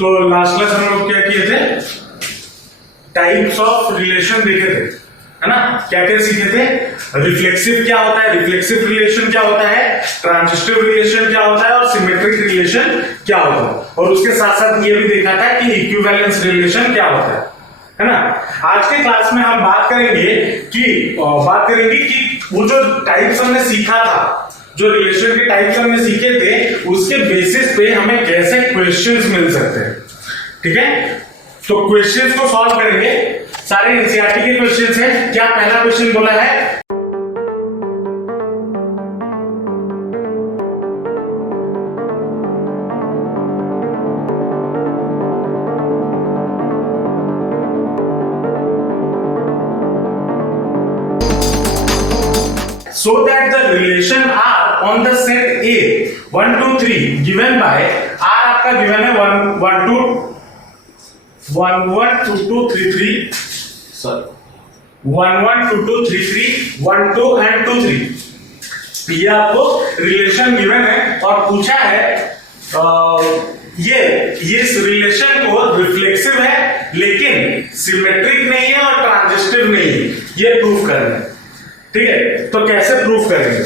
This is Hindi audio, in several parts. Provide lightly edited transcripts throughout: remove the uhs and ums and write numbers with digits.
तो लास्ट क्लास हम लोग क्या किए थे, टाइप्स ऑफ रिलेशन देखे थे, है ना। क्या क्या सीखे थे, रिफ्लेक्सिव क्या होता है, रिफ्लेक्सिव रिलेशन क्या होता है, ट्रांजिस्टिव रिलेशन क्या होता है और सिमेट्रिक रिलेशन क्या होता है, और उसके साथ साथ ये भी देखा था कि इक्विवेलेंस रिलेशन क्या होता है ना। आज के क्लास में हम बात करेंगे कि वो जो टाइप्स हमने सीखा था, जो रिलेशन के टाइप्स हमने सीखे थे, उसके बेसिस पे हमें कैसे क्वेश्चंस मिल सकते हैं। ठीक है, तो क्वेश्चंस को सॉल्व करेंगे, सारे एनसीईआरटी के क्वेश्चंस हैं। क्या पहला क्वेश्चन बोला है, so that the relation R on the set A 1 2 3 given by R आपका given है 1 1 2 1 1 2 2 3 3 sorry 1 1 2 2 3 3 1 2 and 2 3 ये आपको रिलेशन गिवन है और पूछा है ये इस रिलेशन को रिफ्लेक्सिव है लेकिन सिमेट्रिक नहीं है और ट्रांजिस्टिव नहीं है, ये प्रूफ करना है। ठीक है, तो कैसे प्रूफ करेंगे,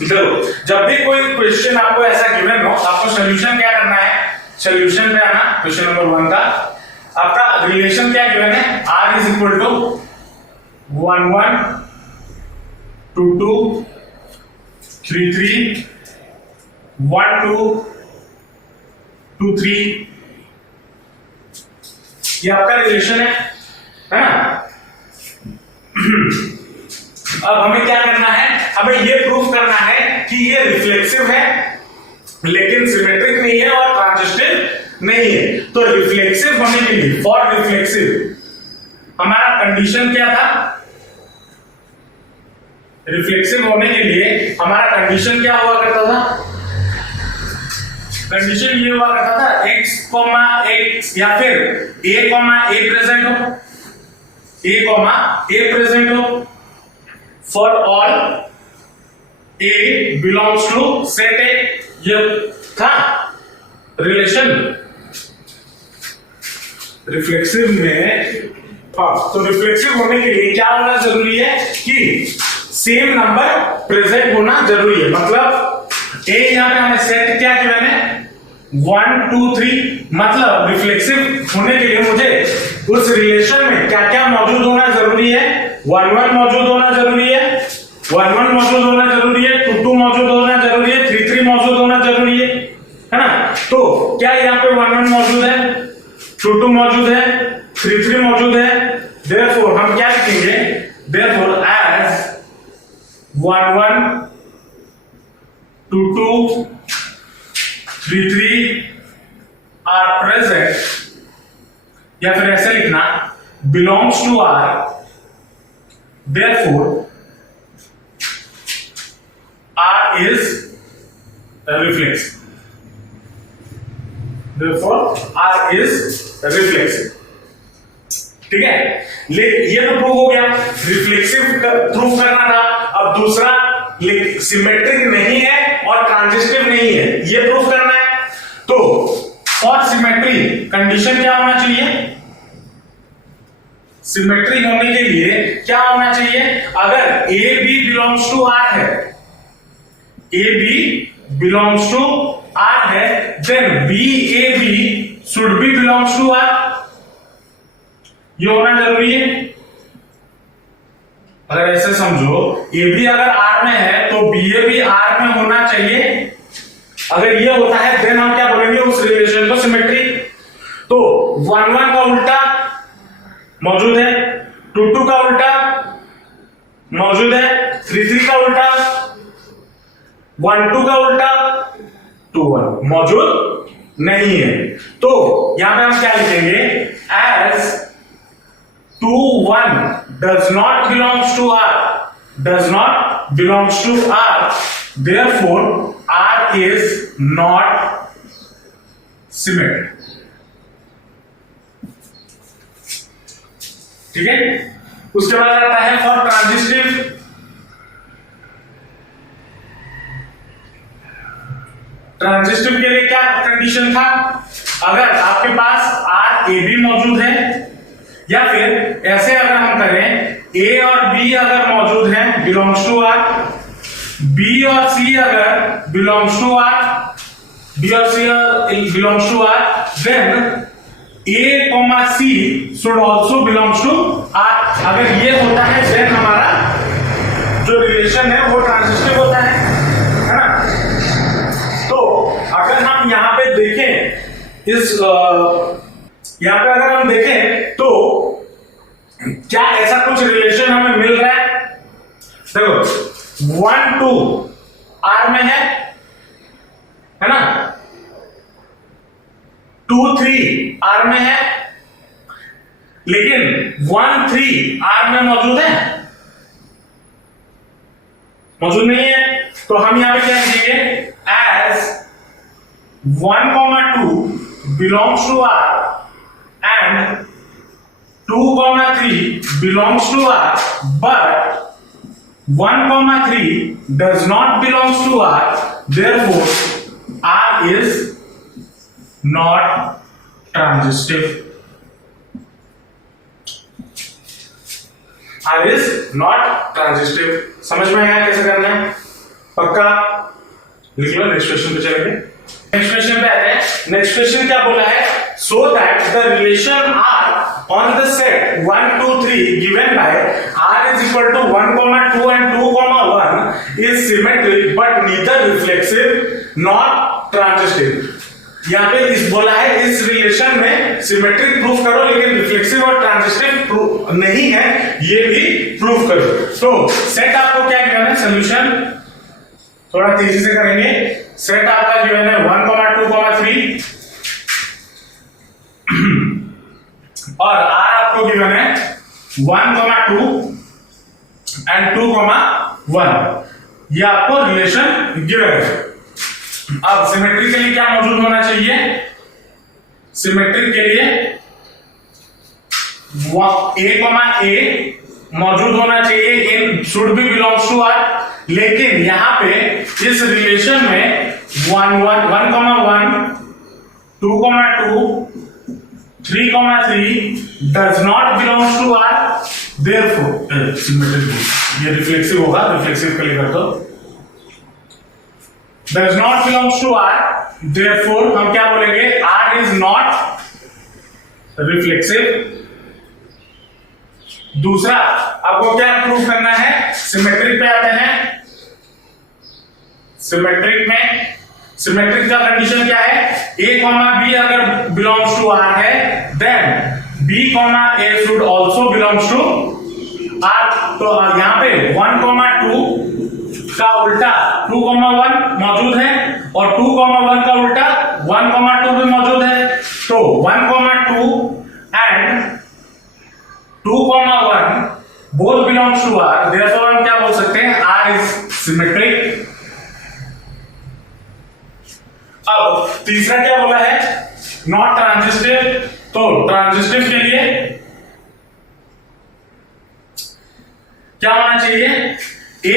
देखो जब भी कोई क्वेश्चन आपको ऐसा गिवन हो, आपको सॉल्यूशन क्या करना है, सॉल्यूशन पे आना। क्वेश्चन नंबर 1 का आपका रिलेशन क्या गिवन है, R इज इक्वल टू 1 1 2 2 3 3 1 2 2 3, ये आपका रिलेशन है ना। अब हमें क्या करना है, हमें ये प्रूफ करना है कि ये रिफ्लेक्सिव है लेकिन सिमेट्रिक नहीं है और ट्रांजिस्टिव नहीं है। तो रिफ्लेक्सिव होने के लिए, फॉर रिफ्लेक्सिव हमारा कंडीशन क्या था, रिफ्लेक्सिव होने के लिए हमारा कंडीशन क्या हुआ करता था, कंडीशन ये हुआ करता था x, या फिर a प्रेजेंट हो, a प्रेजेंट हो for all A belongs to set A, ये था रिलेशन रिफ्लेक्सिव में। तो रिफ्लेक्सिव होने के लिए क्या होना जरूरी है कि सेम नंबर प्रेजेंट होना जरूरी है। मतलब A यहां पे हमें सेट क्या गिवन है 1 2 3, मतलब रिफ्लेक्सिव होने के लिए मुझे उस रिलेशन में क्या क्या मौजूद होना जरूरी है, 1 1 मौजूद होना जरूरी है, 1 1 मौजूद होना जरूरी है, 2 2 मौजूद होना जरूरी है, 3 3 मौजूद होना जरूरी है ना। तो क्या यहाँ पे 1 1 मौजूद है, 2 2 मौजूद है, 3 3 मौजूद है, देयरफॉर हम क्या लिखेंगे, देयरफॉर एज 1 1 2 2 3 3 आर प्रेजेंट, या फिर ऐसे लिखना belongs to R, therefore R is reflexive, therefore R is reflexive। ठीक है, ये तो प्रूव हो गया, रिफ्लेक्सिव प्रूफ करना था। अब दूसरा सिमेट्रिक नहीं है और ट्रांजिस्टिव नहीं है, ये प्रूफ करना है। तो फॉर सिमेट्री कंडीशन क्या होना चाहिए, सिमेट्री होने के लिए क्या होना चाहिए, अगर A B belongs to R है, A B belongs to R है, then B A B should be belongs to R, ये होना जरूरी है। अगर ऐसे समझो A B अगर R में है तो B A भी R में होना चाहिए। अगर ये होता है देन हम क्या बोलेंगे उस रिलेशन को सिमेट्री। तो 1 1 का उल्टा मौजूद है, 2 2 का उल्टा मौजूद है, 3 3 का उल्टा, 1 2 का उल्टा 2 1 मौजूद नहीं है। तो यहां पे हम क्या लिखेंगे, as 2 1 does not belongs to R, does not belongs to R, therefore R is not symmetric। ठीक है, उसके बाद आता है फॉर ट्रांजिस्टिव। ट्रांजिस्टिव के लिए क्या कंडीशन था, अगर आपके पास आर ए बी मौजूद है, या फिर ऐसे अगर हम करें ए और बी अगर मौजूद है बिलोंग्स टू आर, बी और सी अगर बिलोंग्स टू आर, बी और C belongs to R, then A comma C should also belongs to R. अगर ये होता है देन हमारा जो रिलेशन है वो ट्रांजिस्टिव होता है ना। तो अगर हम यहाँ पे देखें इस यहाँ पे अगर हम देखें तो क्या ऐसा कुछ रिलेशन हमें मिल रहा है? देखो 1 2 आर में है ना, 2 3 आर में है, लेकिन 1 3 आर में मौजूद है? मौजूद नहीं है। तो हम यहां पे क्या लिखेंगे? As 1 2 belongs to R and 2 3 belongs to R, but 1 3 does not belongs to R, therefore R is not transitive. R is not transitive. समझ में आया कैसे करना है? पक्का लिख लो। नेक्स्ट क्वेश्चन पे चलेंगे। नेक्स्ट क्वेश्चन पे आते हैं। नेक्स्ट क्वेश्चन क्या बोला है? So that the relation R on the set 1 2 3 given by R is equal to 1 2 and 2 1 is symmetric but neither reflexive nor transitive. यहाँ पे इस बोला है इस रिलेशन में सिमेट्रिक प्रूफ करो, लेकिन रिफ्लेक्सिव और ट्रांजिस्टिव नहीं है, ये भी प्रूफ करो। तो सेट आपको क्या गिवन है? सोल्यूशन थोड़ा तेजी से करेंगे। सेट आपका गिवन है 1 2 3 और R आपको गिवन है 1 2 एंड 2 1। ये आपको रिलेशन गिवन है। अब सिमेट्री के लिए क्या मौजूद होना चाहिए? सिमेट्री के लिए ए मौजूद होना चाहिए, in should be belongs to R. लेकिन यहां पे इस रिलेशन में 1 1 2 2 3 3 does not belongs to R, therefore symmetric। ये रिफ्लेक्सिव होगा, रिफ्लेक्सिव के लिए कर दो। does not belongs to R, therefore हम क्या बोलेंगे? R is not reflexive। दूसरा आपको क्या प्रूव करना है? सिमेट्रिक पे आते हैं। सिमेट्रिक का कंडीशन क्या है? A, B अगर बिलोंग्स टू R है, then B, A should also belongs to R। तो यहां पे 1 2 का उल्टा 2 1 मौजूद है, और 2 1 का उल्टा 1 2 भी मौजूद है। तो 1 2 and 2 1 both belongs to R, therefore हम क्या बोल सकते हैं? R is symmetric। अब तीसरा क्या बोला है? Not transitive. तो ट्रांजिस्टिव के लिए क्या होना चाहिए? A,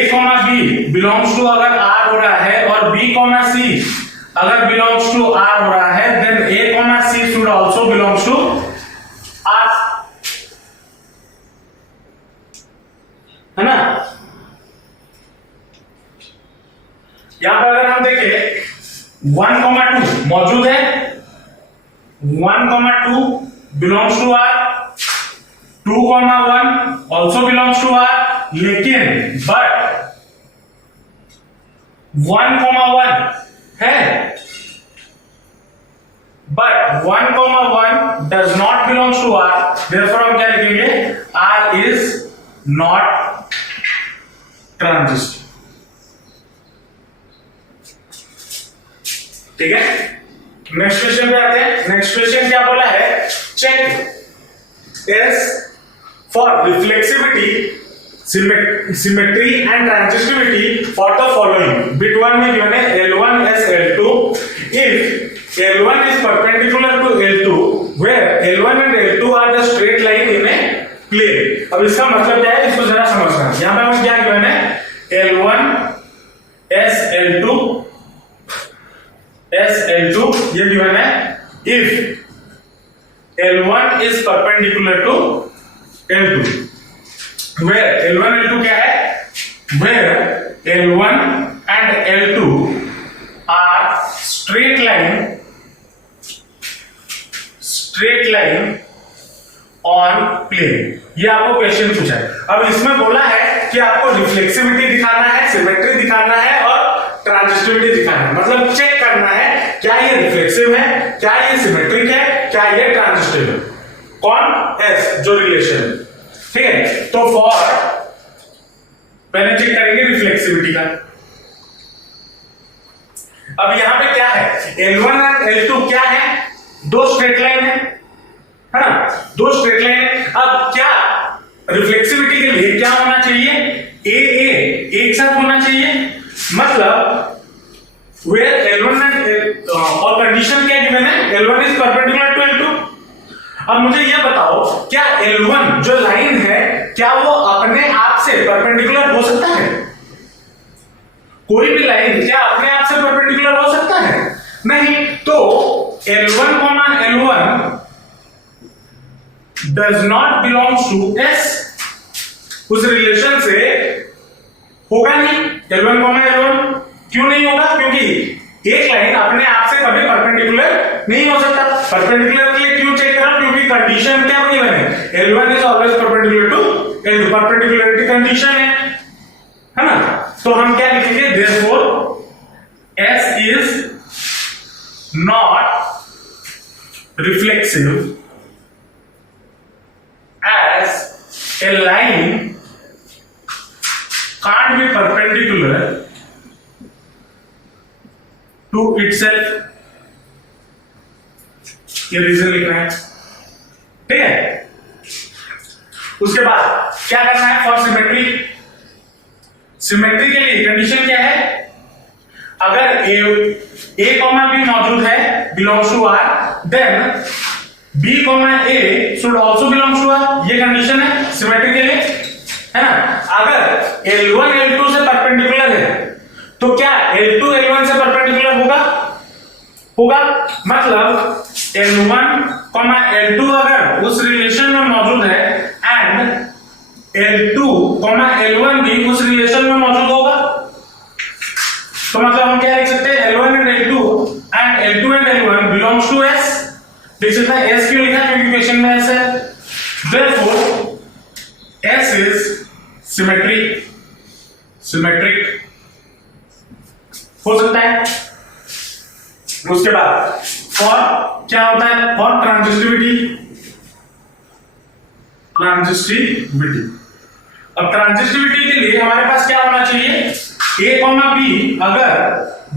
B बिलोंग्स टू अगर R हो रहा है और B, C अगर बिलोंग्स टू R हो रहा है, then A, C should also belongs to R, है ना। यहां पर अगर हम देखें 1 2 मौजूद है, 1 2 belongs to R, 2 1 also belongs to R, लेकिन बट 1 1 है, but 1 1 does not belongs to R, therefore हम क्या लिखेंगे? R is not transitive. ठीक है, नेक्स्ट क्वेश्चन पे आते हैं। नेक्स्ट क्वेश्चन क्या बोला है? Check S for reflexivity, symmetry and transitivity for the following. Bit 1 में गिवन है L1 as L2 if L1 is perpendicular to L2 where L1 and L2 are the straight line in a plane। अब इसका मतलब क्या है, इसको जरा समझना। यहां पे हमें क्या गिवन है? L1 as L2 ये गिवन है। If L1 is perpendicular to L2. Where L1 L2 क्या है? Where L1 and L2 are straight line on plane. ये आपको क्वेश्चन पूछा है. अब इसमें बोला है कि आपको रिफ्लेक्सिविटी दिखाना है, सिमेट्री दिखाना है और ट्रांजिस्टिविटी दिखाना है. मतलब चेक करना है क्या ये रिफ्लेक्सिव है, क्या ये सिमेट्रिक है, क्या ये ट्रांजिस्टिव है. कौन? एस, जो रिलेशन है. ठीक है. तो फॉर पहले चेक करेंगे रिफ्लेक्सिविटी का. अब यहां पे क्या है? L1 और L2 क्या है? दो स्ट्रेट लाइन है ना? दो स्ट्रेट लाइन है. अब क्या रिफ्लेक्सिविटी के लिए क्या होना चाहिए? ए एक साथ होना चाहिए. मतलब where L1 and और कंडीशन क्या गिवन है? L1 is perpendicular to L2. अब मुझे यह बताओ क्या L1 जो लाइन है क्या वो अपने आप से परपेंडिकुलर हो सकता है? कोई भी लाइन क्या अपने आप से परपेंडिकुलर हो सकता है? नहीं. तो L1, L1 does not belongs to S. उस रिलेशन से होगा नहीं. L1, L1 क्यों नहीं होगा? क्योंकि एक लाइन अपने आप से कभी परपेंडिकुलर नहीं हो सकता. परपेंडिकुलर के लिए क्यों चेक कर रहा हूं? क्योंकि कंडीशन क्या बनी है? L1 is always perpendicular to L2. Perpendicularity condition है ना? तो हम क्या लिखेंगे? Therefore S is not reflexive as a line can't be perpendicular to itself. ये रीजन लिखना है. ठीक है. उसके बाद क्या करना है? For symmetry. सिमेट्री के लिए कंडीशन क्या है? अगर A, B मौजूद है, belongs to R, then B, A should also belongs to R. ये कंडीशन है सिमेट्री के लिए, है ना? अगर L1 L2 से परपेंडिकुलर है तो क्या L2 L1 से परपेंडिकुलर होगा. मतलब L1, L2 अगर उस रिलेशन में मौजूद है एंड L2, L1 भी उस रिलेशन में मौजूद होगा. तो मतलब हम क्या लिख सकते हैं? L1 and L2 and L1 belongs to S. लिख सकते हैं. S क्यों लिखा? क्योंकि क्वेश्चन में S है. Therefore S is symmetric हो सकता है. उसके बाद फॉर क्या होता है? फॉर ट्रांजिस्टिविटी. अब ट्रांजिस्टिविटी के लिए हमारे पास क्या होना चाहिए? A, B अगर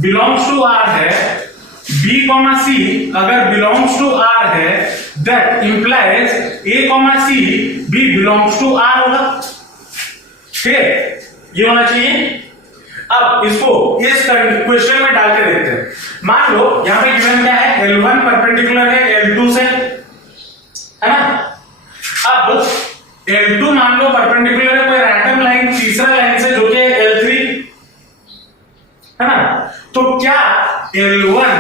बिलोंग्स टू R है, B, C अगर बिलोंग्स टू R है, दैट इंप्लाइज A, C भी बिलोंग्स टू R होगा. ठीक है. ये होना चाहिए. अब इसको इस क्वेश्चन में डाल के देखते हैं. मान लो यहां पे गिवन क्या है? L1 परपेंडिकुलर है L2 से, है ना? अब L2 मान लो परपेंडिकुलर है कोई रैंडम लाइन, तीसरा लाइन से जो कि L3, है ना? तो क्या L1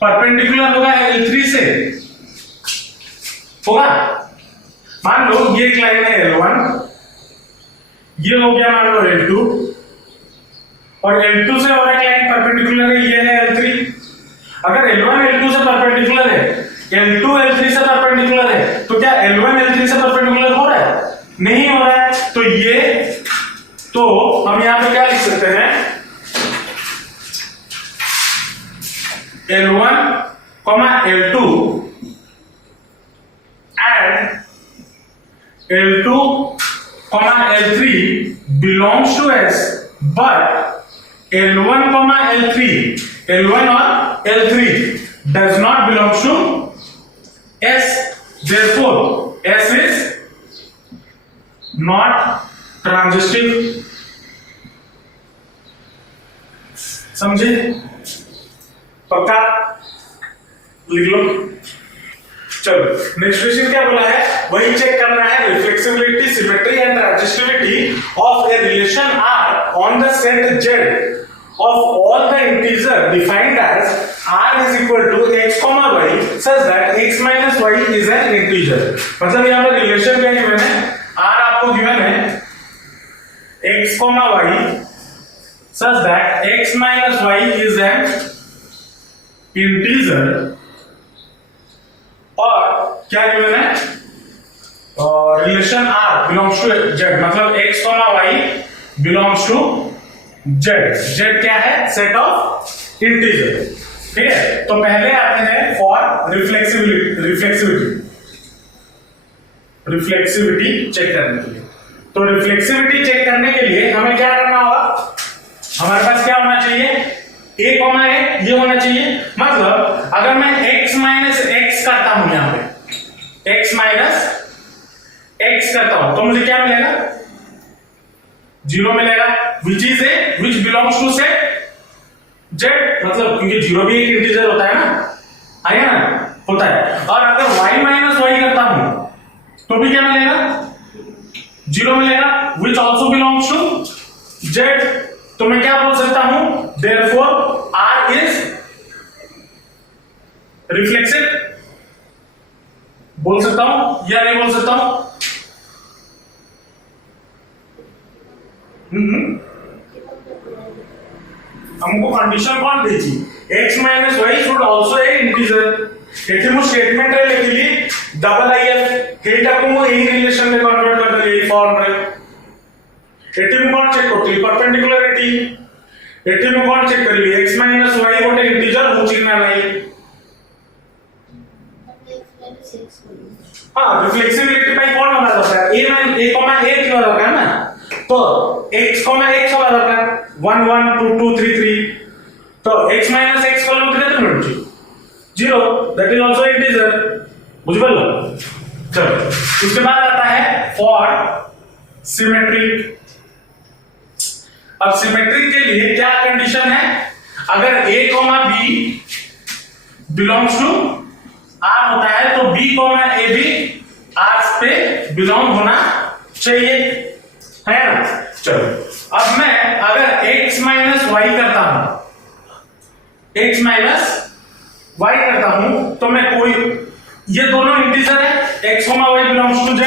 परपेंडिकुलर होगा L3 से? होगा. मान लो ये एक लाइन है L1, ये हो गया मान लो L2, और L2 से और एक लाइन परपेंडिकुलर है, ये है L3. अगर L1 L2 से परपेंडिकुलर है, L2 L3 से परपेंडिकुलर है, तो क्या L1 L3 से परपेंडिकुलर हो रहा है? नहीं हो रहा है. तो ये, तो हम यहां पे क्या लिख सकते हैं? L1, L2 and L2, L3 belongs to S, but L1, L1 or L3 does not belong to S. Therefore S is not transitive. समझे? पक्का? लिख लो. चलो नेक्स्ट क्वेश्चन क्या बोला है? वही चेक करना है. Reflexibility, symmetry and transitivity of a relation R on the set Z of all the integer defined as R is equal to x, y such that x minus y is an integer. मतलब यहाँ पे रिलेशन क्या गिवन है, r आपको गिवन है x, y such that x minus y is an integer, और क्या गिवन है relation r belongs to z, मतलब x, y belongs to z। z क्या है, सेट ऑफ इंटीजर। ठीक है, तो पहले आते हैं फॉर रिफ्लेक्सिविटी चेक करने के लिए। तो रिफ्लेक्सिविटी चेक करने के लिए हमें क्या करना होगा, हमारे पास क्या होना चाहिए, a, a ये होना चाहिए। मतलब अगर मैं x माइनस एक्स करता हूं, यहां पे x माइनस एक्स करता हूं, तो मुझे क्या मिलेगा, 0 मिलेगा, which belongs to set z। मतलब क्योंकि 0 भी एक इंटीजर होता है ना, आया ना, होता है। और अगर y माइनस वाई करता हूं तो भी क्या मिलेगा, 0 मिलेगा, which also belongs to z। तो मैं क्या बोल सकता हूं, देयरफॉर r इज रिफ्लेक्सिव, बोल सकता हूं या नहीं बोल सकता हूं? हमको कंडीशन कौन दी थी, x minus why should also a integer. ଏଠି ମୁଁ ଷ୍ଟେଟମେଣ୍ଟ ରେ ଲେଖିଲି ଡବଲ IF, ଏଇଟାକୁ ମୁଁ ଏଇ ରିଲେସନ ରେ କନଭର୍ଟ କରିଦେଲି ଏଇ ଫର୍ମ ରେ। ଏଠି ମୁଁ କଣ ଚେକ୍ କରୁଥିଲି, ପରପେଣ୍ଡିକୁଲାରିଟି। ଏଠି ମୁଁ କଣ ଚେକ୍ କରିବି, x ମାଇନସ y ଗୋଟେ इंटीजर होची ना नहीं। हां, रिफ्लेक्सिबिलिटी ପାଇଁ कौन होना दरकार, a कितना दरकार ना, तो x, x होगा दरकार 1 1 2 2 3 3। तो x माइनस x कॉलम कितने मिलुची, 0, दैट इज आल्सो इंटीजर। बुझ पालो? चलो, उसके बाद आता है फॉर सिमेट्रिक। अब सिमेट्रिक के लिए क्या कंडीशन है, अगर a, b belongs to r होता है, तो b, a भी r पे बिलोंग होना चाहिए, है ना। चलो, अब मैं अगर x माइनस वाई करता हूं, x माइनस वाई करता हूं, तो मैं कोई, ये दोनों इंटीजर है, x, y belongs to z,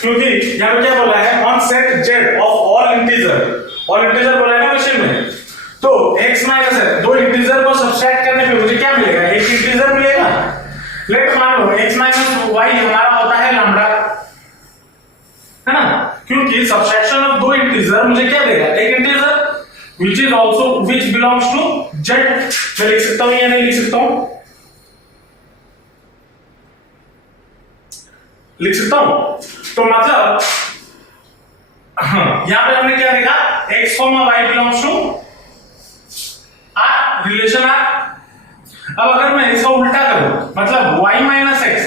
क्योंकि यहां पे क्या बोला है, on set z of all integer बोला है ना क्वेश्चन में। तो x माइनस है, दो इंटीजर को सब्ट्रैक्ट करने पे मुझे क्या मिलेगा, एक इंटीजर मिलेगा। लेट मान लो x माइनस वाई हमारा होता है लैम्डा, है ना, क्योंकि सब्ट्रैक्शन ऑफ दो इंटीजर मुझे क्या देगा, एक integer which belongs to z। मैं लिख सकता हूं या नहीं लिख सकता हूं, लिख सकता हूं। तो मतलब यहां पे हमने क्या देखा, x, y belongs to r, relation r। अब अगर मैं इसका उल्टा करूं, मतलब y माइनस एक्स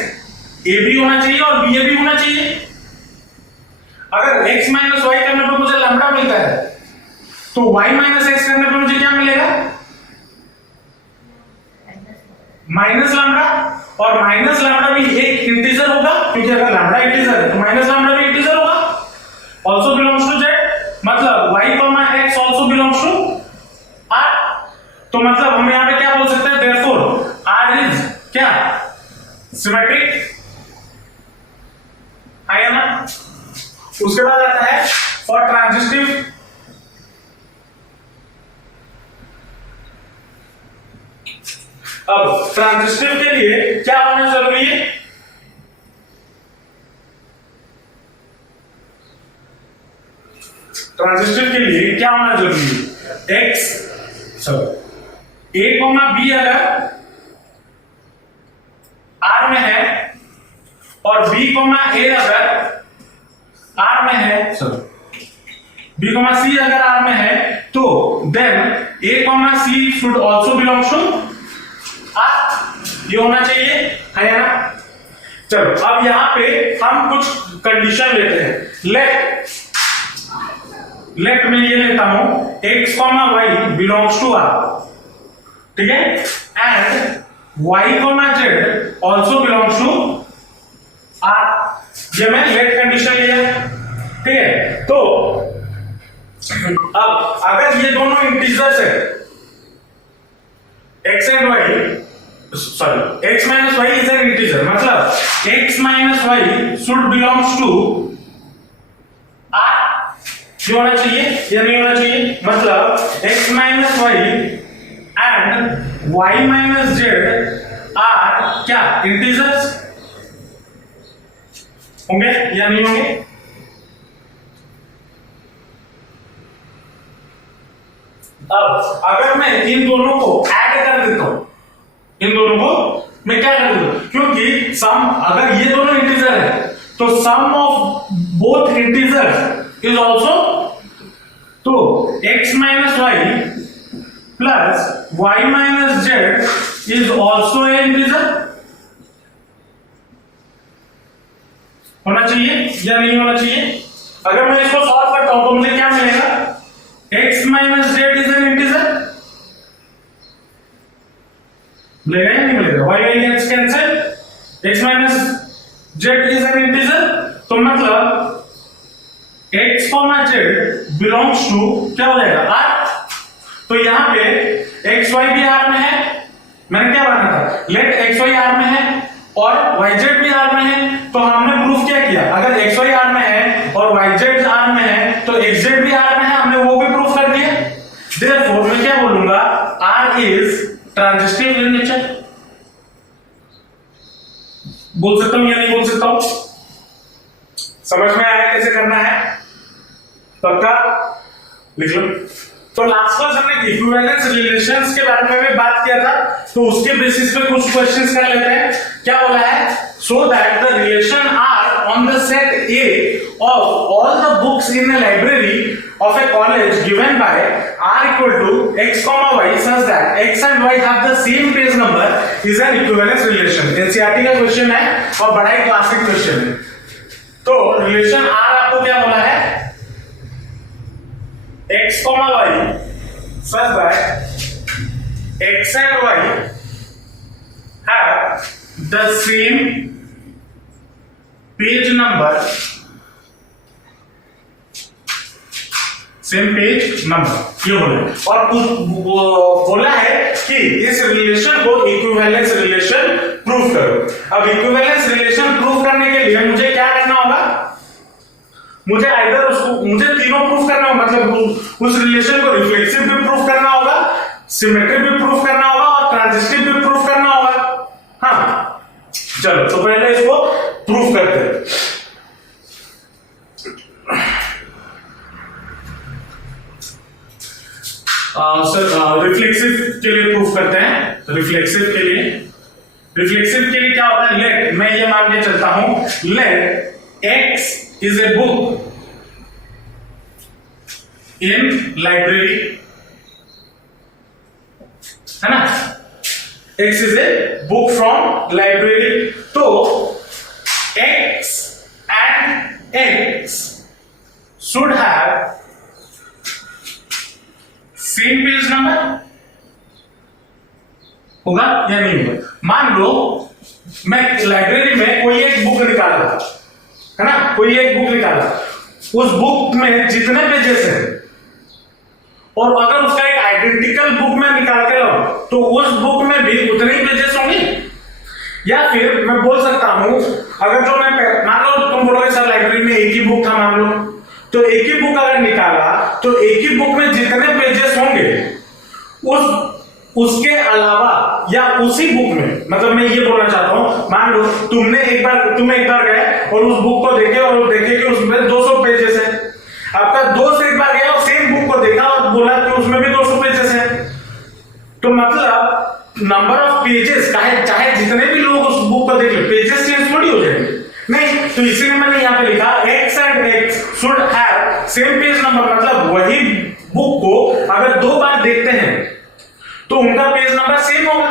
ए भी होना चाहिए और बी भी होना चाहिए। अगर x माइनस वाई करने पर मुझे लैम्डा मिलता है, तो y माइनस एक्स करने पर मुझे क्या मिलेगा, माइनस लैम्डा। और माइनस लैम्डा भी एक इंटीजर होगा, क्योंकि अगर लैम्डा इंटीजर है तो माइनस लैम्डा भी इंटीजर होगा, ऑल्सो बिलोंग्स टू z। मतलब y, x also belongs to r। तो मतलब हम यहां पे क्या बोल सकते हैं, देयरफॉर r इज क्या, सिमेट्रिक, आया ना। उसके बाद आता है फॉर ट्रांजिस्टिव। अब ट्रांजिस्टिव के लिए क्या होना जरूरी है, ट्रांजिस्टिव के लिए क्या होना जरूरी है, x, a, b अगर r में है और b, a अगर r में है, b, c अगर r में है, तो then a, c should also belongs to r, ये होना चाहिए, है ना। चलो, अब यहां पे हम कुछ कंडीशन लेते हैं। लेट में ये लेता हूं x, y belongs to r, ठीक है, and y, z also belongs to r। ये मैं लेट कंडीशन लिया, ठीक है। तो अब अगर ये दोनों इंटीजर्स है x and y, sorry, x minus y is an integer, मतलब x minus y should belongs to r, ये होना चाहिए या नहीं होना चाहिए, मतलब x minus y and y minus z are क्या इंटीजर्स होंगे या नहीं होंगे? अब अगर मैं इन दोनों को ऐड कर देता हूं, इन दोनों को मैं क्या कर देता हूं, क्योंकि सम, अगर ये दोनों इंटीजर है तो sum of both integers is also, तो x minus y plus y minus z is also a integer होना चाहिए या नहीं होना चाहिए? अगर मैं इसको सॉल्व करता हूं तो मुझे क्या मिलेगा? x minus Z is an integer, मिलेगा या नहीं मिलेगा? y gets cancel, x minus Z is an integer, तो मतलब x z बिलोंग्स टू क्या हो जाएगा? r। तो यहां पे x y भी r में है, मैंने क्या बनाया था, लेट x y r में है और y z भी r में है, तो हमने प्रूफ क्या किया, अगर x y r में है और y z r में है तो x z भी r में है, हमने वो भी प्रूफ कर दिया। देयरफॉर मैं क्या बोलूंगा, r is transitive in nature. बोल सकता हूं या नहीं बोल सकता हूं? समझ में आया कैसे करना है? पक्का लिख लो। तो लास्ट क्लास हमने इक्विवेलेंस रिलेशंस के बारे में भी बात किया था, तो उसके बेसिस पे कुछ क्वेश्चंस कर लेते हैं। क्या बोला है? So that the relation R on the set A of all the books in the library of a college given by r equal to x comma y such that x and y have the same page number is an equivalence relation। NCERT का क्वेश्चन है और बड़ा ही क्लासिक क्वेश्चन है। तो रिलेशन r आपको क्या बोला है? x comma y such that x and y have the same page number, same page number, ये बोला। और बोला है कि इस रिलेशन को इक्विवेलेंस रिलेशन प्रूव करो। अब इक्विवेलेंस रिलेशन प्रूव करने के लिए मुझे क्या करना होगा? मुझे आइदर उसको, मुझे तीनों प्रूफ करना होगा, मतलब उस रिलेशन को रिफ्लेक्सिव भी प्रूफ करना होगा, सिमेट्रिक भी प्रूफ करना होगा और ट्रांजिस्टिव भी प्रूफ करना होगा। हाँ चलो, तो पहले इसको प्रूफ करते हैं। सर रिफ्लेक्सिव के लिए प्रूफ करते हैं। रिफ्लेक्सिव के लिए क्या होता है? लेट, मैं ये मान के चलता हूं, let x is a book in library, है ना? x is a book from library, तो x and x should have same page number, होगा या नहीं होगा? मान लो मैं लाइब्रेरी में कोई एक बुक निकाला, है ना, कोई एक बुक निकाला, उस बुक में जितने पेजेस हैं और अगर उसका एक आइडेंटिकल बुक में निकाल के लाऊं तो उस बुक में भी उतने ही पेजेस होंगे। या फिर मैं बोल सकता हूं, अगर जो मैं, मान लो तुम बोलोगे सर लाइब्रेरी में एक ही बुक था, मान लो, तो एक ही बुक अगर निकाला तो एक ही बुक में जितने पेजेस होंगे उसके अलावा या उसी बुक में, मतलब मैं ये बोलना चाहता हूं, मान लो तुम एक बार गए और उस बुक को देखे और देखे कि उसमें 200 पेजेस है। आपका दोस्त एक बार गया और सेम बुक को देखा और बोला कि उसमें भी 200 पेजेस है, तो मतलब नंबर ऑफ पेजेस, चाहे जितने भी लोग उस बुक को देख ले, पेजेस चेंज थोड़ी हो जाएंगे, नहीं। तो इसीलिए मैंने यहाँ पे लिखा x and x should have same page number, मतलब वही बुक को अगर 2 बार देखते हैं तो उनका पेज नंबर सेम होगा।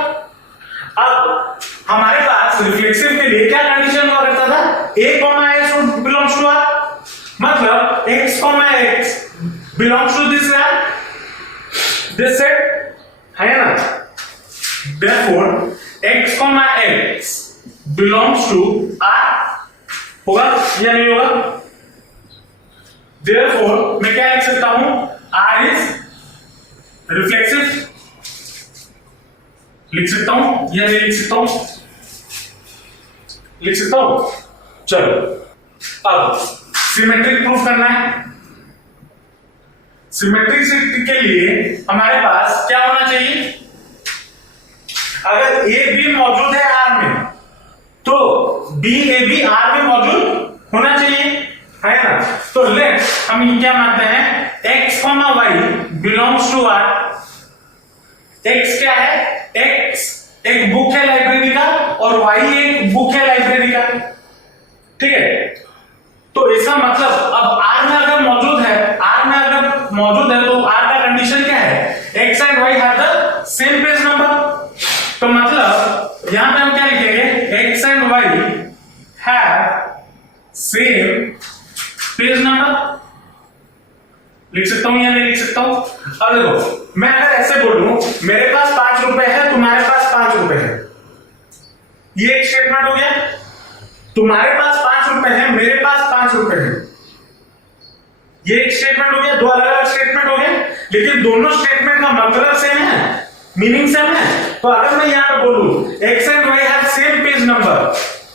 अब हमारे पास रिफ्लेक्सिव के लिए क्या कंडीशन हुआ करता था? a, a should belongs to r, मतलब x, x बिलोंग्स टू दिस सेट, है ना? therefore x, x बिलोंग्स टू r, होगा या नहीं होगा? therefore मैं क्या लिख सकता हूं? r इज रिफ्लेक्सिव, लिख सकता हूं या नहीं लिख सकता हूं? लिख सकता हूं। चलो अब सिमेट्रिक प्रूफ करना है। सिमेट्रिक के लिए हमारे पास क्या होना चाहिए? अगर ए बी मौजूद है आर में तो बी ए बी आर में मौजूद होना चाहिए, है ना? तो लेट हम क्या मानते हैं, x, y belongs to R. x क्या है? x एक बुक है लाइब्रेरी का और y एक बुक है लाइब्रेरी का, ठीक है? तो इसका मतलब अब r में अगर मौजूद है, तो r का कंडीशन क्या है? x and y have the same page number. तो मतलब यहां पे हम क्या लिखेंगे? x and y have same page number. लिख सकता हूं या नहीं लिख सकता हूं? अब देखो, मैं अगर ऐसे बोलूं मेरे पास 5 रुपए है, तुम्हारे पास 5 रुपए है, ये एक स्टेटमेंट हो गया। तुम्हारे पास 5 रुपए है, मेरे पास 5 रुपए है, ये एक स्टेटमेंट हो गया। दो अलग अलग स्टेटमेंट हो गए, लेकिन दोनों स्टेटमेंट का मतलब सेम है, मीनिंग सेम है। तो अगर मैं यहां पे बोलूं x and y have same page number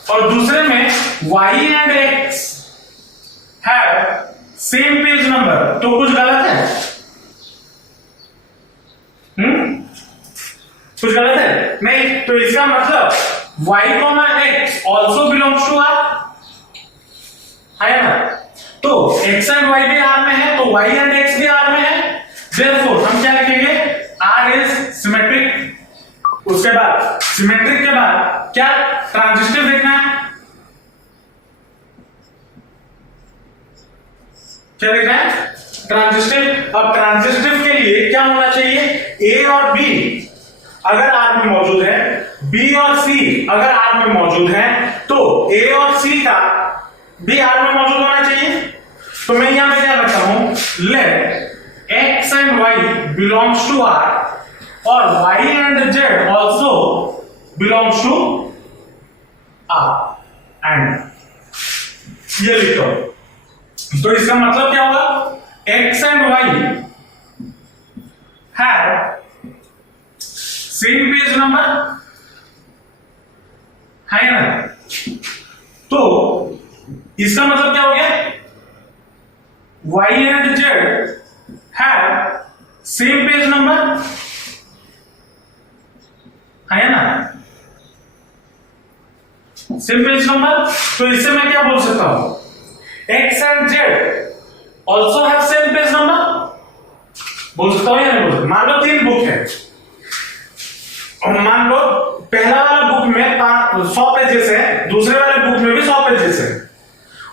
और दूसरे में y and x have same page number, तो कुछ गलत है? कुछ गलत है? नहीं। तो इसका मतलब y, x also belongs to r, है ना? तो x एंड y भी r में है, तो y एंड x भी r में है। देयरफॉर हम क्या लिखेंगे? r is symmetric. उसके बाद सिमेट्रिक के बाद क्या ट्रांजिस्टिव देखना है? क्या देखना है? ट्रांजिस्टिव। अब ट्रांजिस्टिव के लिए क्या होना चाहिए? a और b अगर r में मौजूद है, b और c अगर r में मौजूद है, तो a और c का भी r में मौजूद होना चाहिए। तो मैं यहां पे क्या करता हूं? Let x and y belongs to r और y and z also belongs to r and ये लिखो। तो इसका मतलब क्या होगा? x and y have same page number, है ना? तो इसका मतलब क्या हो गया? y and z have same page number, है ना? Same page number. तो इससे मैं क्या बोल सकता हूं? x and z also have same page number बोल सकता हूं या नहीं बोल सकता? मान लो 3 बुक है और मान लो पहला वाला बुक में 100 पेजेस है, दूसरे वाले बुक में भी 100 पेजेस है।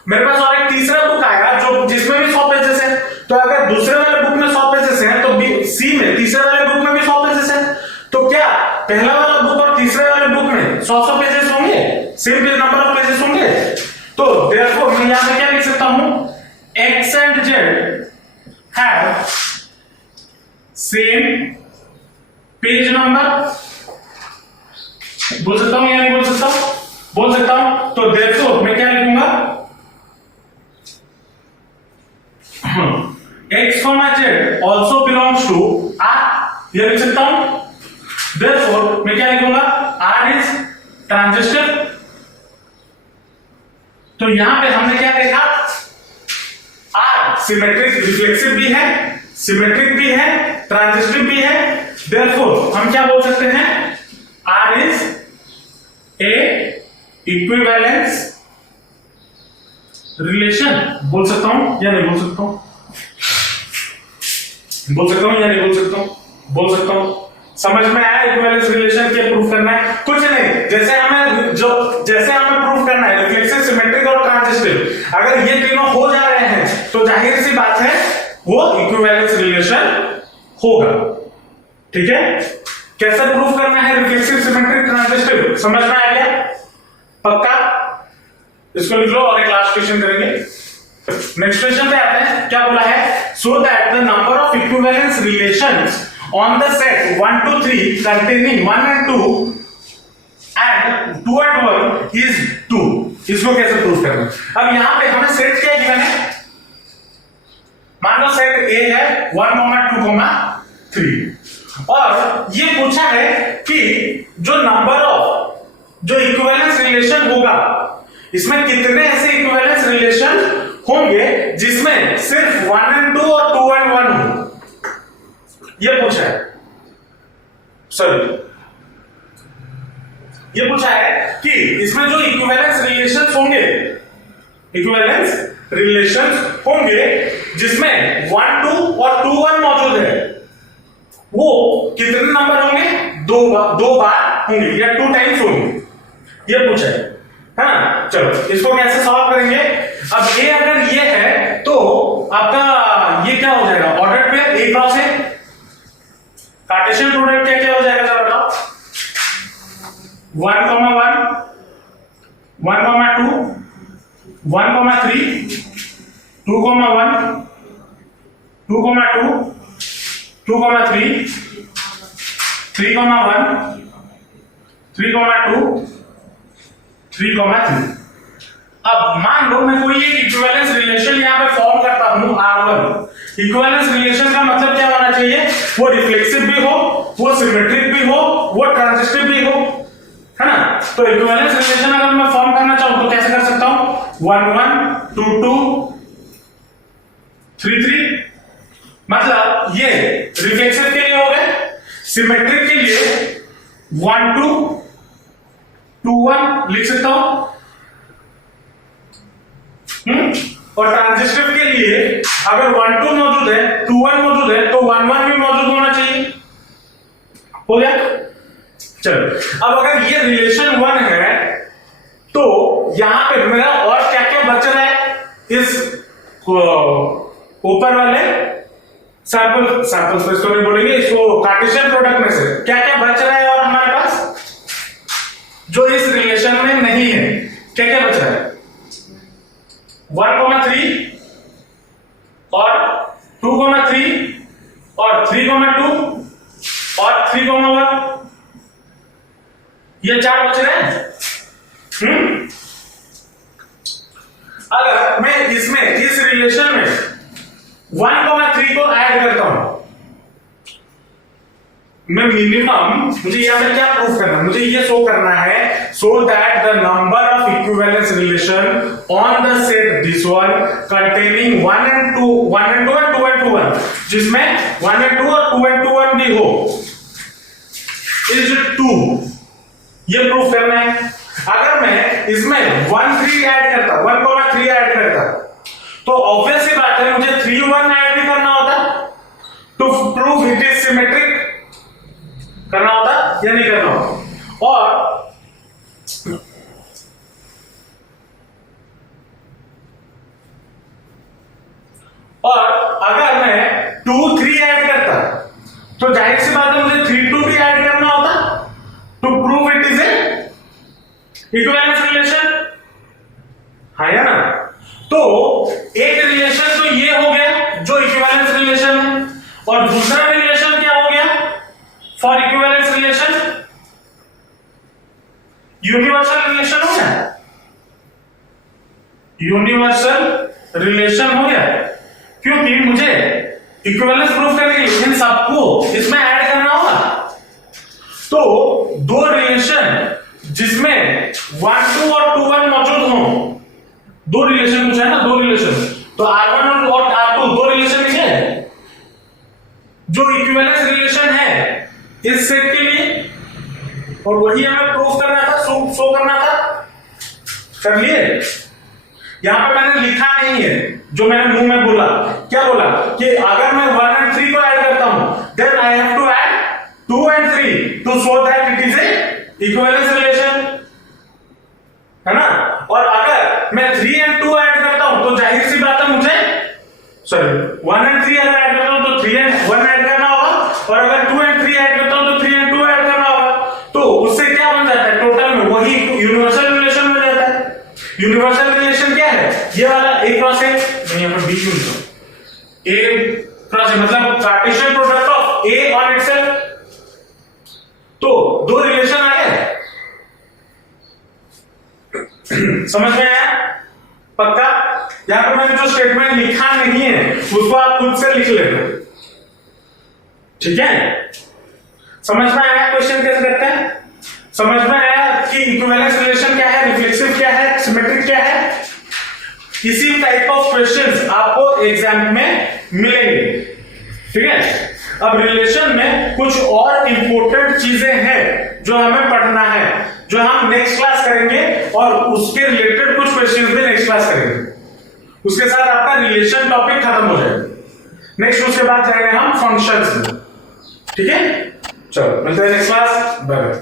मेरे पास और एक तीसरा बुक आएगा जो जिसमें भी 100 पेजेस है। तो अगर दूसरे वाले बुक में 100 पेजेस है, तो सी में तीसरे वाले बुक में भी 100 पेजेस है। तो क्या पहला वाला बुक और तीसरे वाले बुक में 100 पेजेस होंगे? Same page number of pages होंगे। तो देयरफॉर मैं यहां पे क्या लिख सकता हूं? x and z have same page number. बोल सकता हूं या नहीं बोल सकता? बोल सकता हूं। तो देयरफॉर मैं क्या लिखूंगा? x, z also belongs to r, ये लिख सकता हूं। देयरफॉर मैं क्या लिखूंगा? r is transitive. तो यहां पे हमने क्या देखा? r सिमेट्रिक रिफ्लेक्सिव भी है, सिमेट्रिक भी है, ट्रांजिस्टिव भी है। देयरफॉर हम क्या बोल सकते हैं? r is a equivalence relation. बोल सकता हूं या नहीं बोल सकता हूं? बोल सकता हूं या नहीं बोल सकता हूं? बोल सकता हूं। समझ में आया? इक्विवेलेंस रिलेशन क्या प्रूफ करना है? कुछ नहीं, जैसे हमें प्रूफ करना है रिफ्लेक्सिव, सिमेट्रिक और ट्रांजिस्टिव। अगर ये तीनों हो जा रहे हैं तो जाहिर सी बात है वो इक्विवेलेंस रिलेशन होगा, ठीक है? कैसे प्रूफ करना है रिफ्लेक्सिव, सिमेट्रिक, ट्रांजिस्टिव? समझ में आ गया? पक्का? इसको लिख लो और एक लास्ट क्वेश्चन करेंगे। नेक्स्ट क्वेश्चन पे आते हैं। क्या बोला है? So that the number of equivalence relations on the set 1 to 3 containing 1 and 2 and 2 and 1 is 2। इसको कैसे प्रूफ करना? अब यहां पे हमें सेट क्या गिवन है? मान लो सेट A है 1, 2, 3 और ये पूछा है कि जो नंबर ऑफ जो इक्विवेलेंस रिलेशन होगा, इसमें कितने ऐसे इक्विवेलेंस रिलेशन होंगे जिसमें सिर्फ 1 and 2 और 2 and 1 हो, ये पूछा है। सॉरी, ये पूछा है कि इसमें जो इक्विवेलेंस रिलेशंस होंगे, इक्विवेलेंस रिलेशंस होंगे जिसमें 1 2 और 2 1 मौजूद है, वो कितने नंबर होंगे? दो बार होंगे या 2 टाइम्स होंगे, ये पूछा है ना। चलो इसको कैसे सॉल्व करेंगे? अब ये अगर ये है तो आपका ये क्या हो जाएगा? ऑर्डर पेयर ए क्रॉस है। कार्टेशियन प्रोडक्ट क्या क्या हो जाएगा जरा बताओ? 1 1 1 2 1 3 2 1 2 2 2 3 3 1 3 2 3 3। अब मान लो मैं कोई एक इक्विवेलेंस रिलेशन यहां पे फॉर्म करता हूं R1। इक्विवेलेंस रिलेशन का मतलब क्या होना चाहिए? वो रिफ्लेक्सिव भी हो, वो सिमेट्रिक भी हो, वो ट्रांजिस्टिव भी हो, है ना। तो इक्विवेलेंस रिलेशन अगर मैं फॉर्म करना चाहूं तो कैसे कर सकता हूं? 1 1 2 2 3 3। मतलब ये रिफ्लेक्सिव के लिए हो गए, सिमेट्रिक के लिए 1 2 2 1 लिख सकता हूं, और ट्रांजिस्टिव के लिए अगर 1 2 मौजूद है, 2 1 मौजूद है, तो 1 1 भी मौजूद होना चाहिए। हो गया? चलो अब अगर ये रिलेशन 1 है तो यहां पे मेरा और क्या क्या बच रहा है? इस ऊपर वाले सैंपल स्पेस तो नहीं बोलेंगे, इसको कार्टेशियन प्रोडक्ट में से क्या क्या बच रहा है और हमारे पास जो इस रिलेशन में नहीं है? क्या क्या बच रहा है? 1 3 और 2 3 और 3 2 और 3 1, ये 4 बच रहे हैं। अगर मैं इसमें इस रिलेशन में 1 3 को ऐड करता हूं, मैं मिनिमम, मुझे यहां पे क्या प्रूफ करना है? मुझे ये शो करना है so that the number of equivalence relation on the set this one containing 1 and 2 and 2 and 2 1, जिसमें 1 and 2 और 2 and 2 1 भी हो, is 2, ये प्रूफ करना है। अगर मैं इसमें 1 3 ऐड करता, 1 3 ऐड करता, तो ऑब्वियस सी बात है मुझे 3 1 ऐड भी करना होता to prove it is symmetric, करना होता या नहीं करना होता। और अगर मैं 2 3 ऐड करता तो जाहिर सी बात है मुझे 3 2 भी ऐड करना होता to prove it is a equivalence relation, है ना। तो एक रिलेशन तो ये हो गया जो इक्विवेलेंस रिलेशन है, और दूसरा रिलेशन क्या हो गया for equivalence relation? Universal relation हो गया, यूनिवर्सल रिलेशन हो गया, क्योंकि मुझे इक्विवेलेंस प्रूफ करने के लिए इन सबको इसमें ऐड करना होगा। तो दो रिलेशन जिसमें 1 2 और 2 1 मौजूद हो, दो रिलेशन पूछा है ना, दो रिलेशन, तो R1 और R2 दो रिलेशन है जो इक्विवेलेंस रिलेशन है इस सेट के लिए, और वही हमें प्रूफ करना था, शो करना था। कर लिए? यहां पे मैंने लिखा नहीं है, जो मैंने मुंह में बोला, क्या बोला कि अगर मैं 1 and 3 को ऐड करता हूं then I have to add 2 and 3 to show that it is a equivalence relation, है ना। और अगर मैं 3 and 2 ऐड करता हूं तो जाहिर सी बात है मुझे 1 and 3 अगर ऐड करता हूं तो 3 and 1 ऐड करना होगा, और अगर 2 and 3 ऐड करता हूं तो 3 and 2 ऐड करना होगा। तो उससे क्या बन जाता है? टोटल में वही यूनिवर्सल रिलेशन बन जाता है। यूनिवर्सल रिलेशन क्या है? ये वाला ए क्रॉस है, मैं यहां पर बी क्यों लिखा? ए क्रॉस है मतलब Cartesian product of A on itself. तो दो रिलेशन आ गए, समझ में आया? पक्का? यहां पर मैंने जो स्टेटमेंट लिखा नहीं है उसको आप खुद से लिख लेना, ठीक है। समझ में आया क्वेश्चन कैसे करते हैं? समझ में आया कि इक्विवेलेंस रिलेशन क्या है, रिफ्लेक्सिव क्या है, सिमेट्रिक क्या है? इसी टाइप ऑफ क्वेश्चंस आपको एग्जाम में मिलेंगे, ठीक है। अब रिलेशन में कुछ और इंपॉर्टेंट चीजें हैं जो हमें पढ़ना है, जो हम नेक्स्ट क्लास करेंगे, और उसके रिलेटेड कुछ क्वेश्चंस भी नेक्स्ट क्लास करेंगे। उसके साथ आपका रिलेशन टॉपिक खत्म हो जाएगा। नेक्स्ट उसके बाद जाएंगे हम फंक्शंस में, ठीक है। चलो मिलते हैं नेक्स्ट क्लास, बाय बाय।